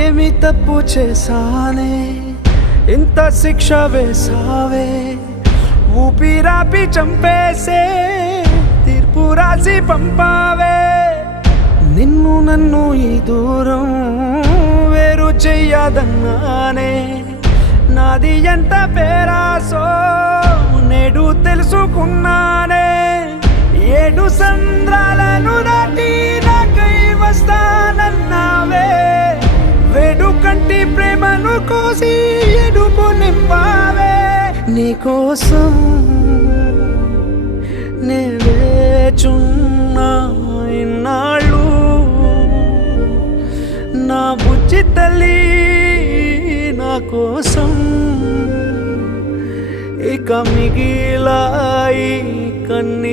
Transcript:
ఏమి తప్పు చేశానే ఇంత శిక్ష వేసావే ఊపిరాపి చంపేసే తీర్పు రాసి పంపావే నిన్ను నన్ను ఈ దూరం వేరు చెయ్యదన్నానే నాది ఎంత పేరాసో నేడు తెలుసుకున్నానే 7 సంద్రాలను దాటి నాకై వస్తానన్నావే వేడు కంటి ప్రేమను కోసి ఎడుపు నింపావే నీకోసం నే వేచున్నా ఇన్నాళ్ళు నా బుజ్జి తల్లి నా కోసం ఇక మిగిలాయి కన్నీ